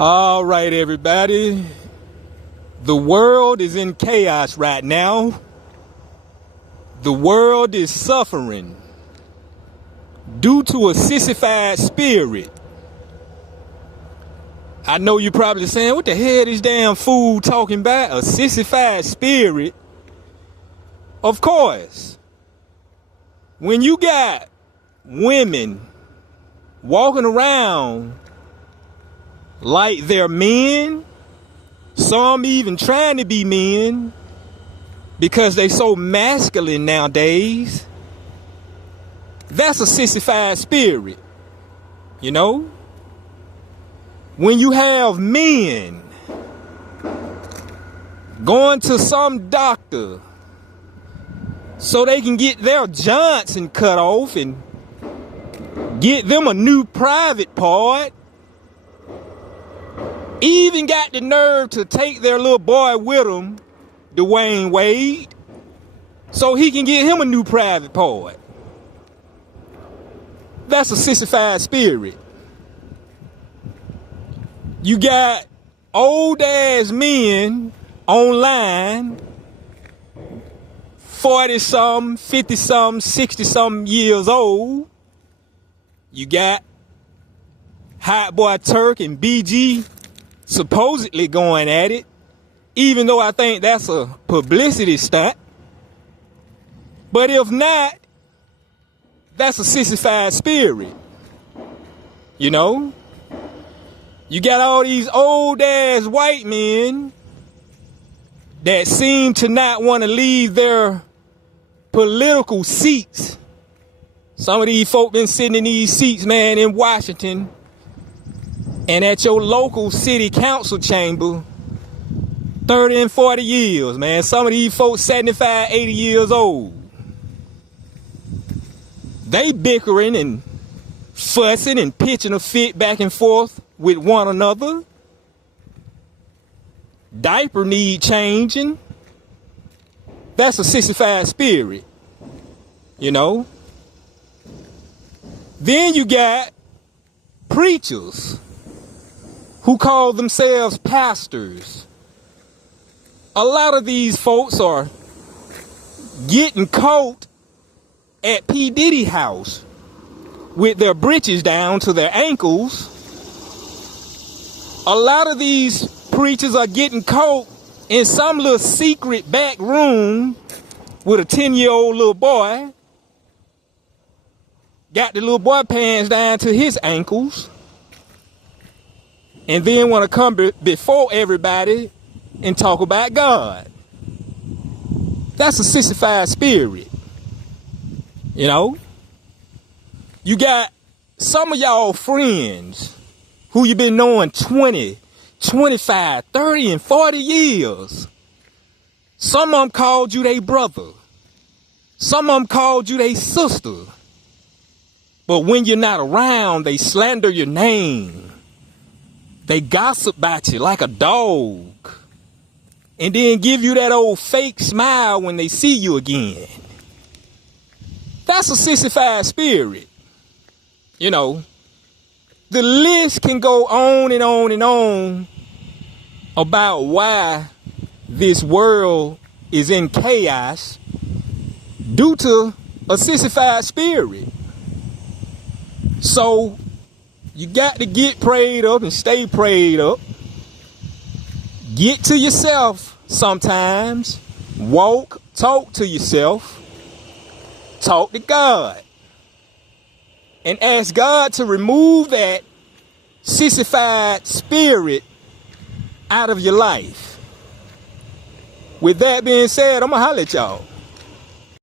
All right, everybody. The world is in chaos right now. The world is suffering due to a sissified spirit. I know you're probably saying, what the hell is damn fool talking about? A sissified spirit? Of course. When you got women walking around like they're men, some even trying to be men because they so masculine nowadays, that's a sissified spirit, you know? When you have men going to some doctor so they can get their Johnson cut off and get them a new private part, even got the nerve to take their little boy with them, Dwayne Wade, so he can get him a new private part. That's a sissified spirit. You got old ass men online, 40-something, 50-something, 60-something years old. You got Hot Boy Turk and BG supposedly going at it, even though I think that's a publicity stunt. But if not, that's a sissified spirit, you know? You got all these old ass white men that seem to not want to leave their political seats. Some of these folk been sitting in these seats, man, in Washington and at your local city council chamber 30 and 40 years, man. Some of these folks 75, 80 years old. They bickering and fussing and pitching a fit back and forth with one another. Diaper need changing. That's a sissified spirit, you know. Then you got preachers who call themselves pastors. A lot of these folks are getting caught at P. Diddy house with their britches down to their ankles. A lot of these preachers are getting caught in some little secret back room with a 10-year-old little boy. Got the little boy pants down to his ankles. And then want to come before everybody and talk about God. That's a sissified spirit. You know? You got some of y'all friends who you been knowing 20, 25, 30, and 40 years. Some of them called you their brother. Some of them called you their sister. But when you're not around, they slander your name. They gossip about you like a dog. And then give you that old fake smile when they see you again. That's a sissified spirit. You know, the list can go on and on and on about why this world is in chaos due to a sissified spirit. So you got to get prayed up and stay prayed up. Get to yourself sometimes. Walk, talk to yourself. Talk to God. And ask God to remove that sissified spirit out of your life. With that being said, I'm going to holler at y'all.